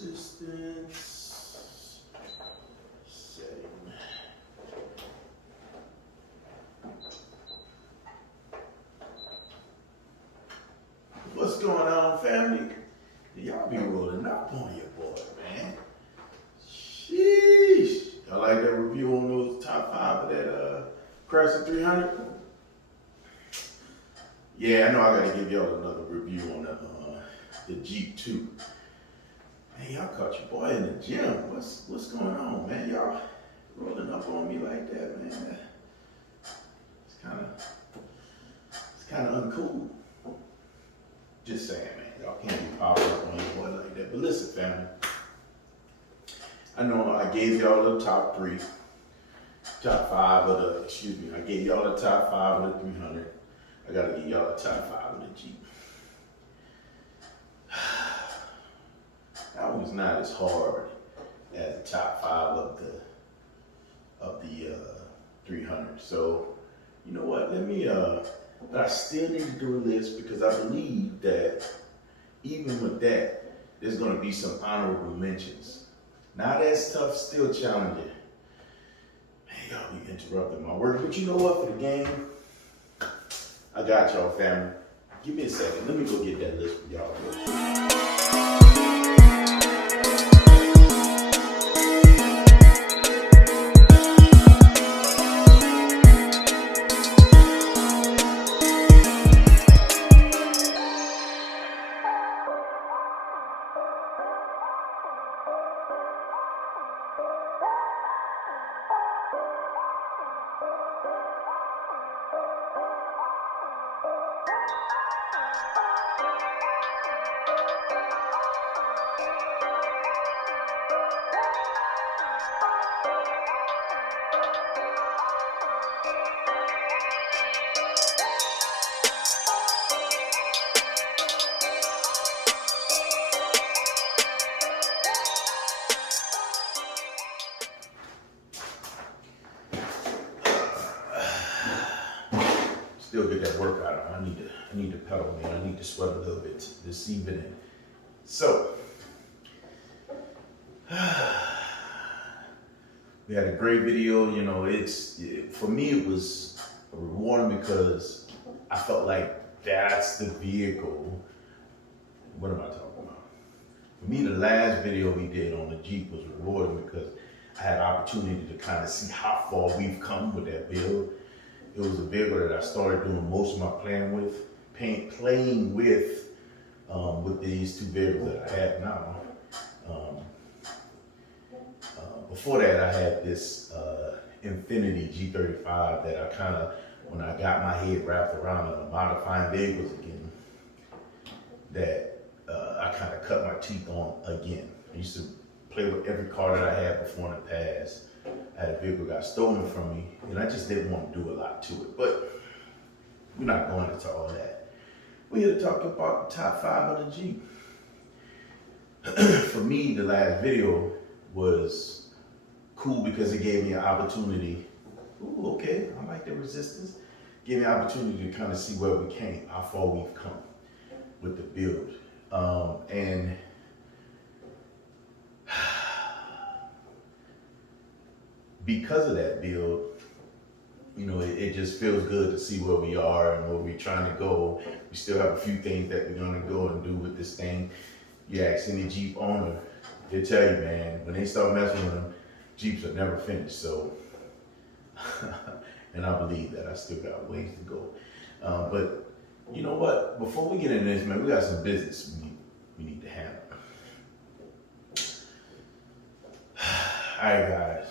Resistance setting. What's going on, family? Y'all be rolling up on your boy, man. Sheesh. Y'all like that review on those top 5 of that Chrysler 300? Yeah, I know I gotta give y'all another review on the Jeep too. Man, y'all caught your boy in the gym. What's going on, man? Y'all rolling up on me like that, man. It's kind of uncool. Just saying, man. Y'all can't be popping up on your boy like that. But listen, family. I know I gave y'all the top 5 of the, I gave y'all the top 5 of the 300. I gotta give y'all the top 5 of the Jeep. That one's not as hard as the top 5 of the 300. So, you know what? Let me, but I still need to do a list because I believe that even with that, there's gonna be some honorable mentions. Not as tough, still challenging. Man, y'all be interrupting my work, but you know what? For the game, I got y'all, family. Give me a second. Let me go get that list for y'all. Still get that workout on. I need to pedal, man. I need to sweat a little bit this evening. So we had a great video. You know, for me it was rewarding because I felt like that's the vehicle. What am I talking about? For me, the last video we did on the Jeep was rewarding because I had opportunity to kind of see how far we've come with that build. It was a vehicle that I started doing most of my playing with these 2 vehicles that I have now. Before that, I had this Infiniti G35 that I kind of, when I got my head wrapped around modifying vehicles again, that I kind of cut my teeth on again. I used to play with every car that I had before in the past. I had a vehicle got stolen from me, and I just didn't want to do a lot to it. But we're not going into all that. We're here to talk about the top 5 of the Jeep. For me, the last video was cool because it gave me an opportunity. Ooh, okay, I like the resistance. Gave me an opportunity to kind of see where we came, how far we've come with the build. And because of that build, you know, it just feels good to see where we are and where we're trying to go. We still have a few things that we're gonna go and do with this thing. You ask any Jeep owner, they'll tell you, man, when they start messing with them, Jeeps are never finished. So, and I believe that I still got ways to go. But you know what? Before we get into this, man, we got some business we need to handle. All right, guys.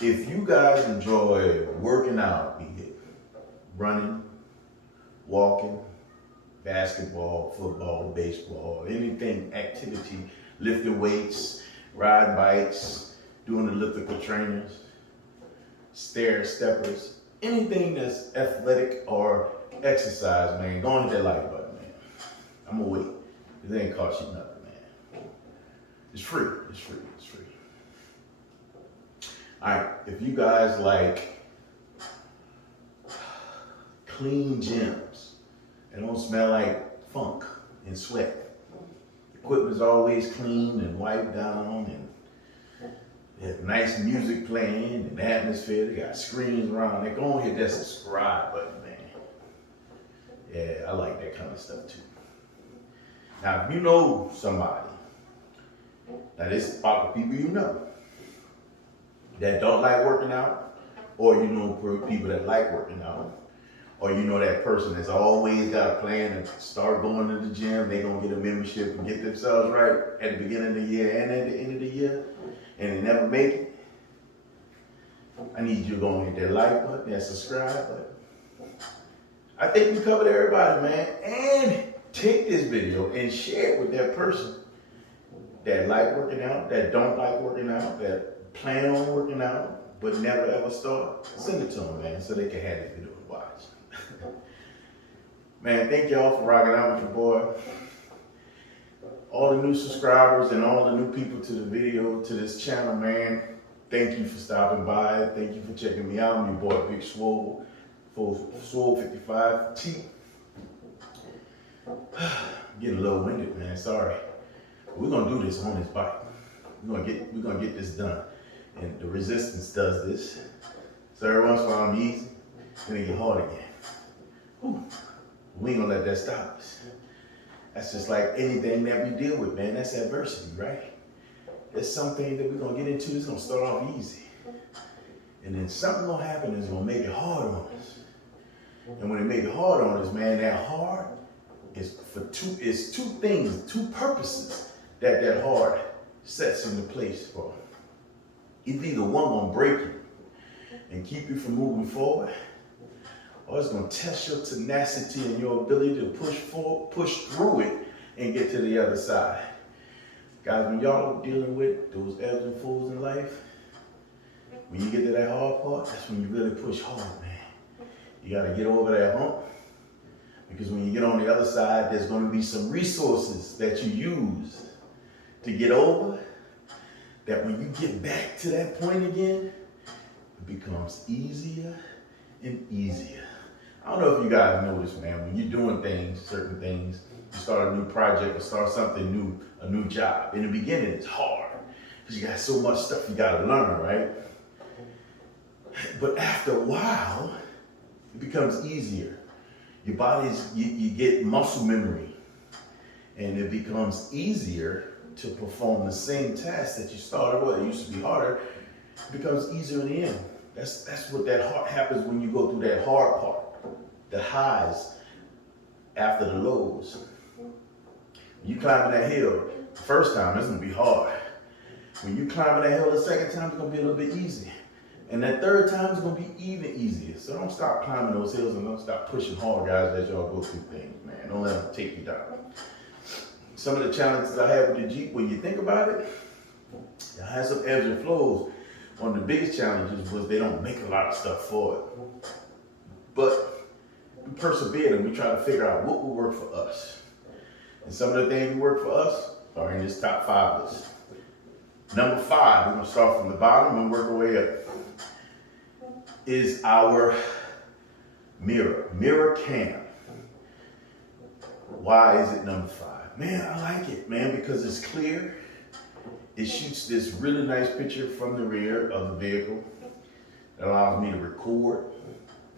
If you guys enjoy working out, be it running, walking, basketball, football, baseball, anything, activity, lifting weights, riding bikes, doing elliptical trainers, stair steppers, anything that's athletic or exercise, man, go on hit that like button, man. I'm gonna wait. It ain't cost you nothing, man. It's free. It's free. It's free. All right. If you guys like clean gyms and don't smell like funk and sweat, equipment's always clean and wiped down, and they have nice music playing and atmosphere. They got screens around. They go and hit that subscribe button, man. Yeah, I like that kind of stuff too. Now, if you know somebody, now this is about the people you know, that don't like working out, or you know people that like working out, or you know that person that's always got a plan to start going to the gym, they gonna get a membership and get themselves right at the beginning of the year and at the end of the year, and they never make it. I need you to go and hit that like button, that subscribe button. I think we covered everybody, man. And take this video and share it with that person that like working out, that don't like working out, that plan on working out, but never ever start. Send it to them, man, so they can have this video to watch. Man, thank y'all for rocking out with your boy. All the new subscribers and all the new people to the video, to this channel, man, thank you for stopping by. Thank you for checking me out. I'm your boy, Big Swole, Swole 55 T. Getting a little winded, man, sorry. We're gonna do this on this bike. We're gonna get this done. And the resistance does this. So every once in a while I'm easy, then it get hard again. Whew. We ain't gonna let that stop us. That's just like anything that we deal with, man. That's adversity, right? There's something that we're gonna get into, it's gonna start off easy. And then something gonna happen that's gonna make it hard on us. And when it make it hard on us, man, that hard is two things, two purposes that hard sets into place for. It's either one gonna break you and keep you from moving forward, or it's gonna test your tenacity and your ability to push through it and get to the other side. Guys, when y'all are dealing with those ebbs and flows in life, when you get to that hard part, that's when you really push hard, man. You gotta get over that hump, because when you get on the other side, there's gonna be some resources that you use to get over, that when you get back to that point again, it becomes easier and easier. I don't know if you guys know this, man. When you're doing things, certain things, you start a new project or start something new, a new job. In the beginning, it's hard because you got so much stuff you got to learn, right? But after a while, it becomes easier. Your body's, you get muscle memory, and it becomes easier to perform the same task that you started with. It used to be harder. It becomes easier in the end. That's what happens when you go through that hard part. The highs after the lows. You climbing that hill the first time, it's gonna be hard. When you climbing that hill the second time, it's gonna be a little bit easier. And that third time, it's gonna be even easier. So don't stop climbing those hills and don't stop pushing hard, guys, as y'all go through things, man. Don't let them take you down. Some of the challenges I have with the Jeep, when you think about it, it has some ebbs and flows. One of the biggest challenges was they don't make a lot of stuff for it. But we persevered and we try to figure out what will work for us. And some of the things that work for us are in this top 5 list. Number 5, we're gonna start from the bottom and work our way up, is our mirror cam. Why is it number 5? Man, I like it, man, because it's clear. It shoots this really nice picture from the rear of the vehicle. It allows me to record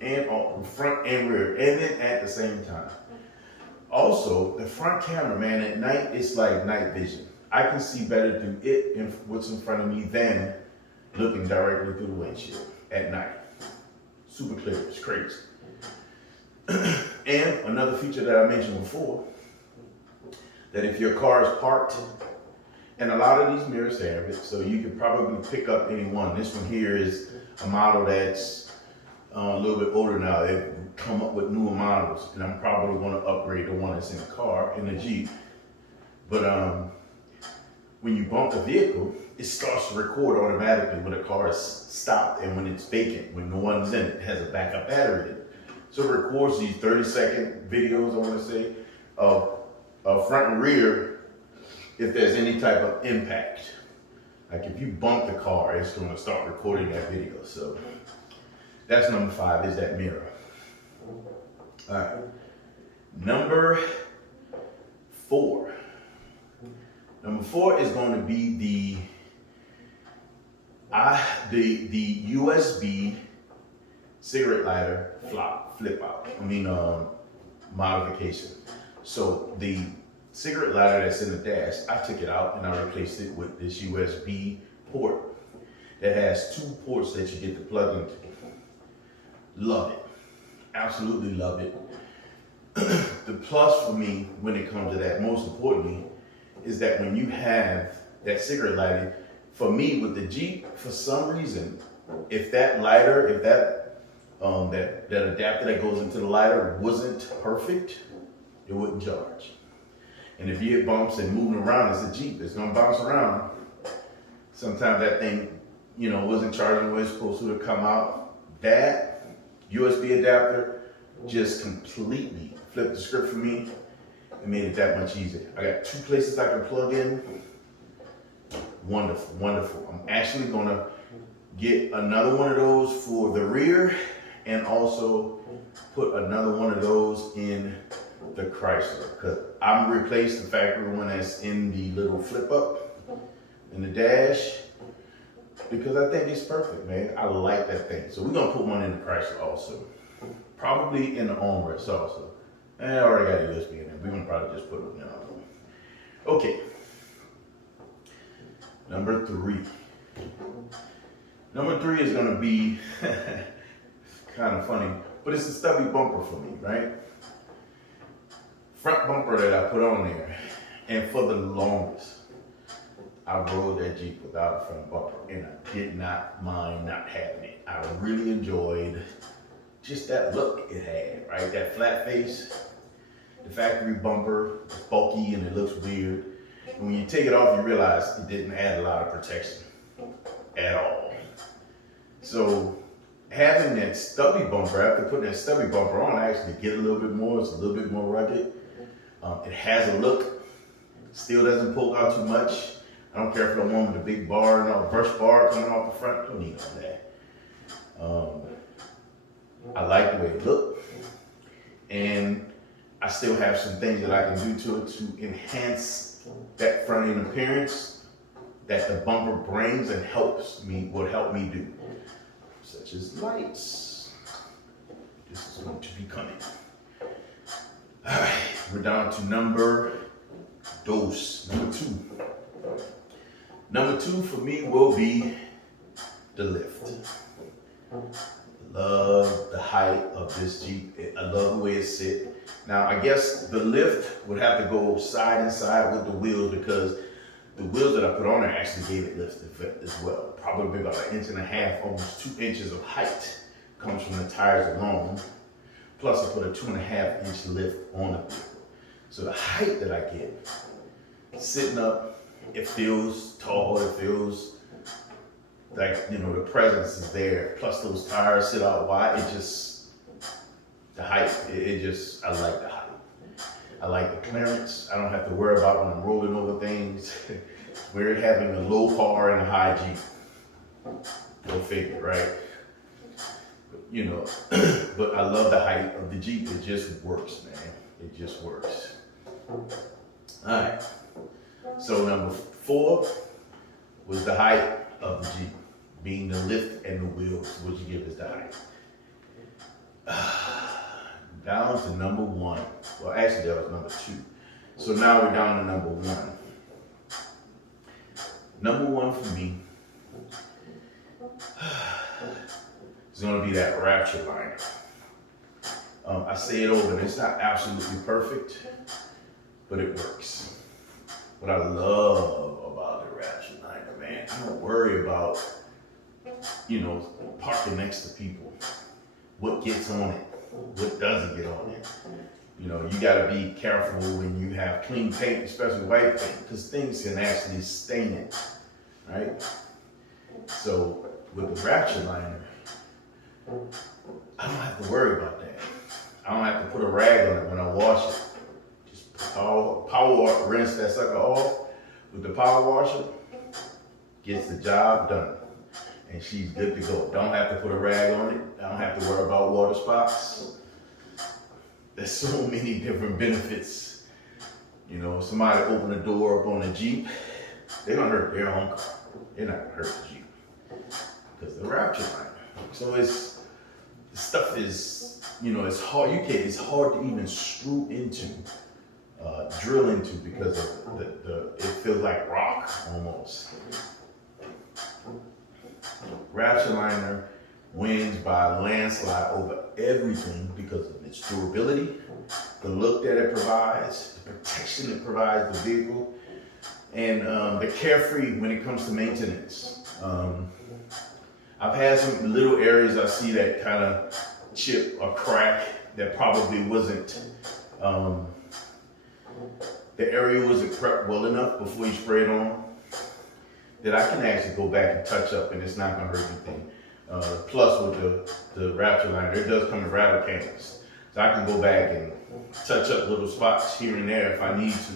and front and rear, and then at the same time. Also, the front camera, man, at night, it's like night vision. I can see better through it and what's in front of me than looking directly through the windshield at night. Super clear, it's crazy. And another feature that I mentioned before, that if your car is parked, and a lot of these mirrors have it, so you can probably pick up any one. This one here is a model that's a little bit older now. They've come up with newer models, and I'm probably going to upgrade the one that's in the car, in the Jeep. But when you bump the vehicle, it starts to record automatically when the car is stopped and when it's vacant, when no one's in it. It has a backup battery in it. So it records these 30-second videos, I want to say, of front and rear if there's any type of impact. Like if you bump the car, it's going to start recording that video. So that's number 5, is that mirror. All right. Number 4. Number 4 is going to be the USB cigarette lighter flip out. Modification. So the cigarette lighter that's in the dash, I took it out and I replaced it with this USB port that has 2 ports that you get to plug into. Love it. Absolutely love it. The plus for me when it comes to that, most importantly, is that when you have that cigarette lighter, for me with the Jeep, for some reason, if that lighter, that adapter that goes into the lighter wasn't perfect, it wouldn't charge. And if you hit bumps and moving around, it's a Jeep, it's gonna bounce around. Sometimes that thing, wasn't charging the way it's supposed to come out. That USB adapter just completely flipped the script for me and made it that much easier. I got 2 places I can plug in. Wonderful, wonderful. I'm actually gonna get another one of those for the rear and also put another one of those in the Chrysler, because I'm replaced the factory one that's in the little flip up in the dash, because I think it's perfect, man. I like that thing. So we're gonna put one in the Chrysler also. Probably in the armrest also. I already got a USB in there. We're gonna probably just put it in there. Okay. Number 3. Number 3 is gonna be kind of funny, but it's a stubby bumper for me, right? Front bumper that I put on there, and for the longest, I rode that Jeep without a front bumper, and I did not mind not having it. I really enjoyed just that look it had, right? That flat face, the factory bumper, it's bulky and it looks weird. And when you take it off, you realize it didn't add a lot of protection at all. So having that stubby bumper, after putting that stubby bumper on, I actually get a little bit more. It's a little bit more rugged. It has a look. Still doesn't poke out too much. I don't care if I'm on with a big bar and a brush bar coming off the front. Don't need all that. I like the way it looks. And I still have some things that I can do to it to enhance that front end appearance that the bumper brings and will help me do. Such as lights. This is going to be coming. All right, we're down to number 2. Number 2 for me will be the lift. Love the height of this Jeep. I love the way it sits. Now, I guess the lift would have to go side and side with the wheels, because the wheels that I put on there actually gave it lift effect as well. Probably about 1.5 inches, almost 2 inches of height comes from the tires alone. Plus I put a 2.5 inch lift on the vehicle. So the height that I get, sitting up, it feels tall, it feels like, the presence is there. Plus those tires sit out wide, the height, I like the height. I like the clearance. I don't have to worry about when I'm rolling over things. We're having a low car and a high Jeep. Go figure, right? But I love the height of the Jeep. It just works, man. It just works. All right. So number 4 was the height of the Jeep, being the lift and the wheels. What you give is the height. Down to number 1. Well, actually that was number 2. So now we're down to number 1. Number 1 for me is going to be that Rapture liner. I say it over, and it's not absolutely perfect, but it works. What I love about the Rapture liner, man, I don't worry about, parking next to people. What gets on it? What doesn't get on it? You know, you gotta be careful when you have clean paint, especially white paint, because things can actually stain it, right? So with the Rapture liner, I don't have to worry about that. I don't have to put a rag on it when I wash it. Just power rinse that sucker off with the power washer, gets the job done. And she's good to go. Don't have to put a rag on it. I don't have to worry about water spots. There's so many different benefits. You know, somebody open the door up on a Jeep, they're gonna hurt their own car. They're not gonna hurt the Jeep because the Rapture liner. So the stuff is, you know, it's hard. It's hard to even screw into, drill into, because of it feels like rock almost. Rapture liner wins by a landslide over everything because of its durability, the look that it provides, the protection it provides the vehicle, and the carefree when it comes to maintenance. I've had some little areas I see that kind of chip or crack that probably wasn't, the area wasn't prepped well enough before you spray it on, that I can actually go back and touch up and it's not gonna hurt anything. Plus with the Rapture liner, it does come in rattle cans. So I can go back and touch up little spots here and there if I need to.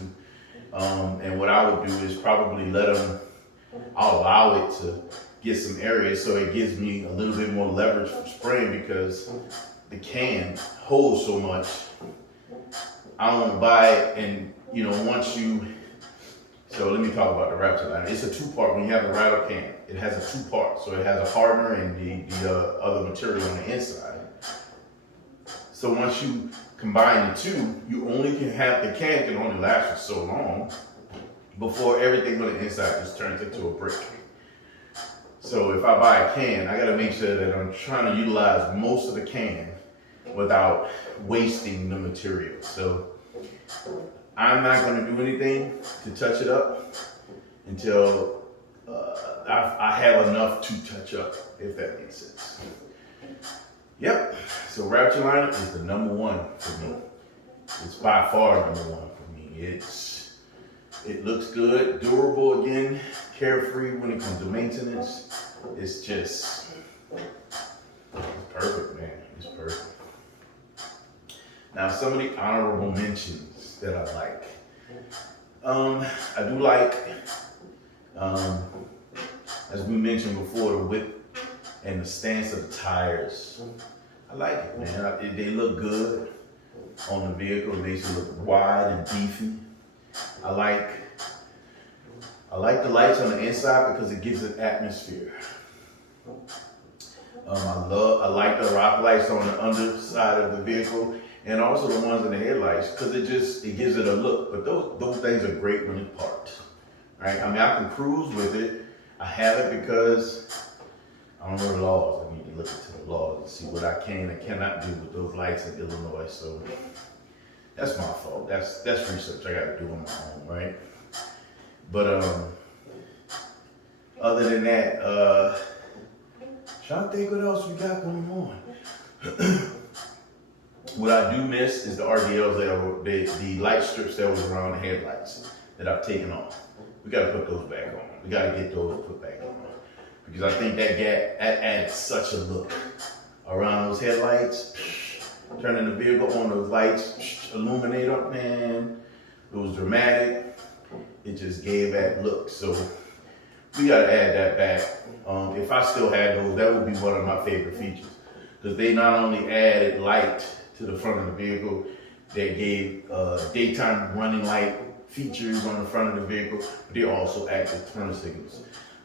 And what I would do is probably I'll allow it to get some areas so it gives me a little bit more leverage for spraying, because the can holds so much. I don't want to buy it and, you know, so let me talk about the Rapture liner. It's a two-part. When you have the rattle can, it has a two-part. So it has a hardener and the other material on the inside. So once you combine the two, you only can have, the can can only last for so long before everything on the inside just turns into a brick. So if I buy a can, I gotta make sure that I'm trying to utilize most of the can without wasting the material. So I'm not gonna do anything to touch it up until I have enough to touch up, if that makes sense. Yep, so Rapture liner is the number one for me. It's by far number one for me. It looks good, durable again, carefree when it comes to maintenance. It's perfect, man. It's perfect. Now, some of the honorable mentions that I like. I do like, as we mentioned before, the width and the stance of the tires. I like it, man. They look good on the vehicle. It makes it look wide and beefy. I like the lights on the inside because it gives it atmosphere. I like the rock lights on the underside of the vehicle, and also the ones in the headlights, because it gives it a look. But those things are great when it's parked, right? I mean, I can cruise with it. I have it because I don't know the laws. I need to look into the laws and see what I can and cannot do with those lights in Illinois. So that's my fault. That's research I got to do on my own, right? But other than that, trying to think what else we got going on. What I do miss is the RDLs the light strips that was around the headlights that I've taken off. We got to put those back on. We got to get those put back on, because I think that adds such a look around those headlights. Turning the vehicle on, those lights illuminate up, man. It was dramatic. It just gave that look. So we got to add that back. If I still had those, that would be one of my favorite features, because they not only added light to the front of the vehicle, they gave daytime running light features on the front of the vehicle, but they also active turn signals.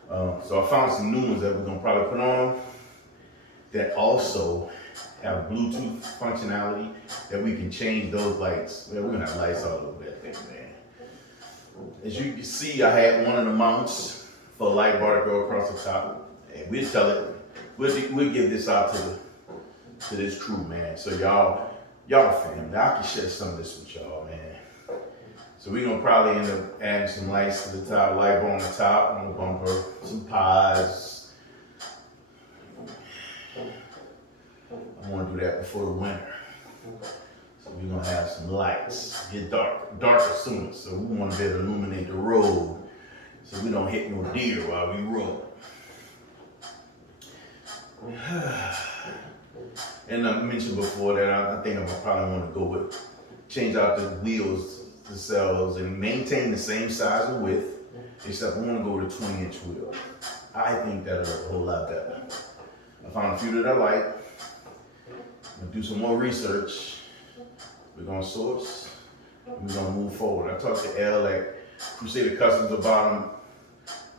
So I found some new ones that we're gonna probably put on that also have Bluetooth functionality, that we can change those lights. Man, we're gonna have lights all over that thing, man. As you can see, I had one of the mounts for a light bar to go across the top, and we'll tell it. We'll give this out to this crew, man. So y'all family, I can share some of this with y'all, man. So we're gonna probably end up adding some lights to the top, light bar on the top, on the bumper, some pods. I wanna do that before the winter. So we're gonna have some lights, get darker soon. So we want to be able to illuminate the road so we don't hit no deer while we roll. And I mentioned before that I think I'm probably want to go with, change out the wheels themselves and maintain the same size and width, except I want to go with a 20-inch wheel. I think that'll look a whole lot better. I found a few that I like. I'm gonna do some more research. We're gonna source, and we're gonna move forward. I talked to L at Crusader Customs about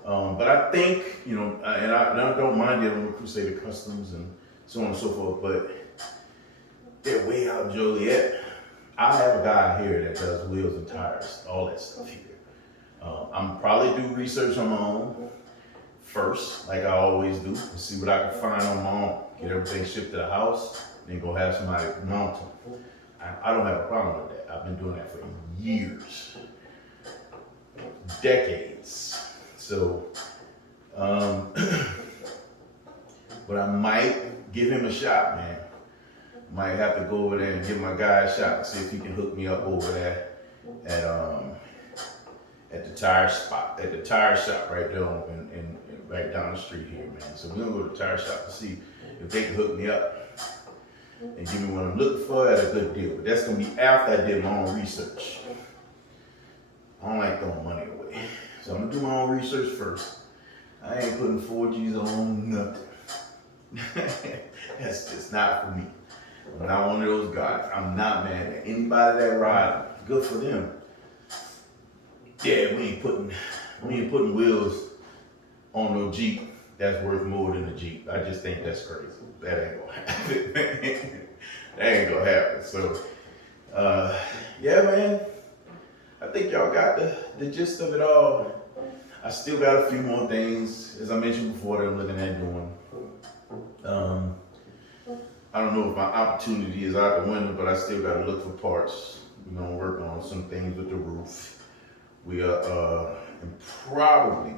them, but I think, you know, and I don't mind dealing with Crusader Customs and so on and so forth, but they're way out in Joliet. I have a guy here that does wheels and tires, all that stuff here. I'm probably do research on my own first, like I always do, and see what I can find on my own. Get everything shipped to the house, then go have somebody mount them. I don't have a problem with that. I've been doing that for years, decades. So, but I might give him a shot, man. Might have to go over there and give my guy a shot and see if he can hook me up over there at the tire spot, at the tire shop right there and right down the street here, man. So we're gonna go to the tire shop to see if they can hook me up and give me what I'm looking for at a good deal. But that's gonna be after I did my own research. I don't like throwing money away. So I'm gonna do my own research first. I ain't putting 4Gs on nothing. That's just not for me. I'm not one of those guys. I'm not mad at anybody that ride. Good for them. Yeah, we ain't putting wheels on no Jeep that's worth more than a Jeep. I just think that's crazy. That ain't gonna happen. That ain't gonna happen. So, yeah, man. I think y'all got the gist of it all. I still got a few more things, as I mentioned before, that I'm looking at doing. I don't know if my opportunity is out the window, but I still got to look for parts. We're gonna work on some things with the roof. We are and probably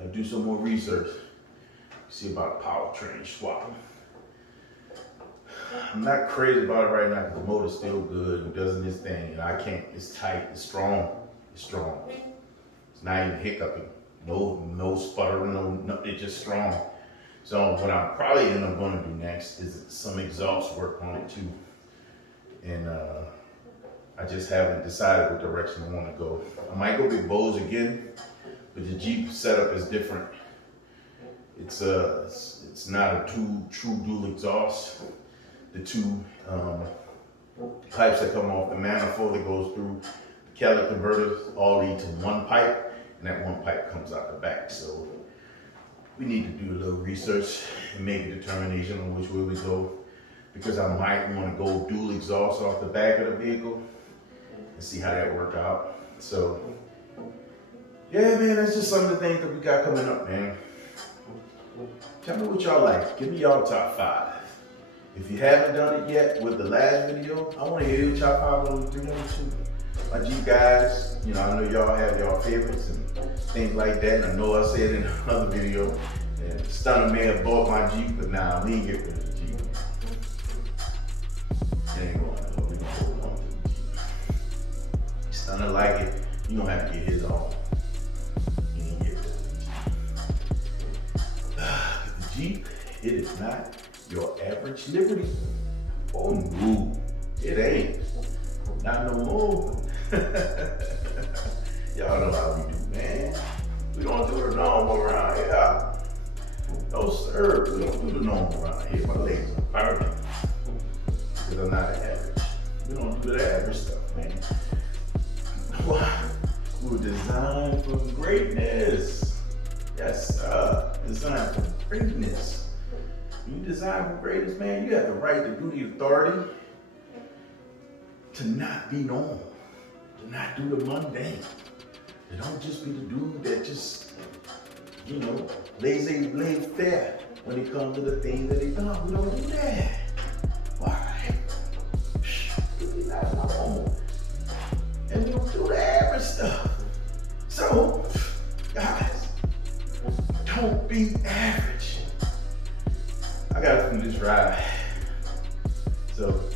I'll do some more research. See about a powertrain swap. I'm not crazy about it right now because the motor's still good and does its thing, and I can't. It's tight. It's strong. It's strong. It's not even hiccuping. No sputtering. No. It's just strong. So what I'm probably end up going to do next is some exhaust work on it too, and I just haven't decided what direction I want to go. I might go with Bose again, but the Jeep setup is different. It's not a true dual exhaust. The two pipes that come off the manifold that goes through the catalytic converters all lead to one pipe, and that one pipe comes out the back. So we need to do a little research and make a determination on which way we go, because I might want to go dual exhaust off the back of the vehicle and see how that work out. So yeah, man, that's just some of the things that we got coming up, man. Tell me what y'all like. Give me y'all top 5. If you haven't done it yet with the last video, I want to hear your top 5 on the 302. My Jeep guys, you know, I know y'all have y'all favorites and things like that. And I know I said in another video that Stunner may have bought my Jeep, but nah, we ain't get rid of the Jeep. It ain't going nowhere. We gonna hold on to the Jeep. Stunner like it, you gonna have to get his own. You ain't get rid of the Jeep. It is not your average Liberty. Oh no, it ain't. Not no more. Y'all know how we do, man. We don't do the normal around here. No sir, we don't do the normal around here. My legs are burning because I'm not average. We don't do the average stuff, man. We were designed for greatness. Yes, sir. Designed for greatness. You design for greatness, man. You have the right to do the authority to not be normal, to not do the mundane. To don't just be the dude that just, you know, lay fair when it comes to the things that they do. We don't do that. Why? We're not normal. And we don't do the average stuff. So, guys, don't be average. I gotta do this ride. So